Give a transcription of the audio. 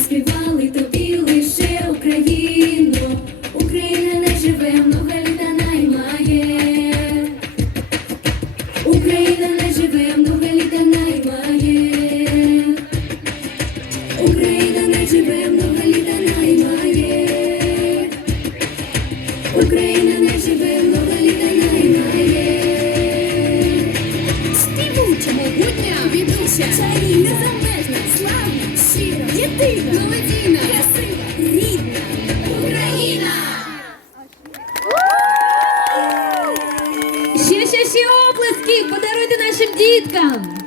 співали тобі лише Україну. Україна не живе, много літа наймає. Україна не живе, много літа наймає. Україна не живе, много літа наймає. Україна не живе, много літа наймає. Співуча, могутня, відуча, чарівна, щира, єдина, молодійна, красива, рідна Україна! Ще, ще, ще оплески! Подаруйте нашим діткам!